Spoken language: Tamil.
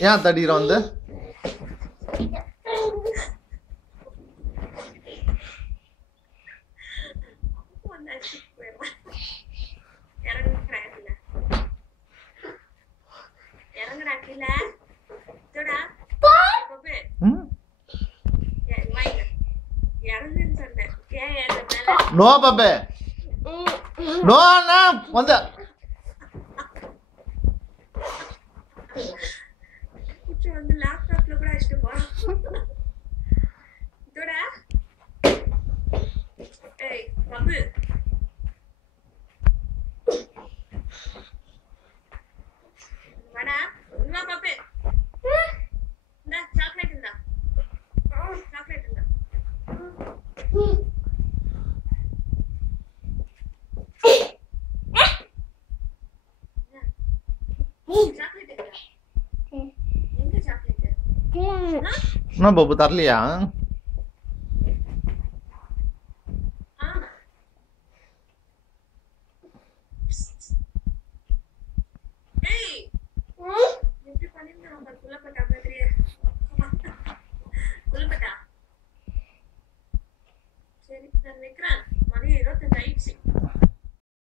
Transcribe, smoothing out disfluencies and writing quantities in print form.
ஏன் தடிக்கிறோம் வந்து நோ பாபே நோ அண்ணா வந்து வந்து லேப்டாப்ல கூட அடிச்சுட்டு போறான். இதோடா ஏய் பப்பு வாடா வா பப்பு இந்த சாக்லேட் இந்தா சாக்லேட் இந்தா சாக்லேட் இந்தா எங்க சாக்லேட் என்ன பாபு தரலையா எப்படி பண்ணிருந்தேன் குள்ளப்பட்டா மாதிரி குள்ளப்பட்டா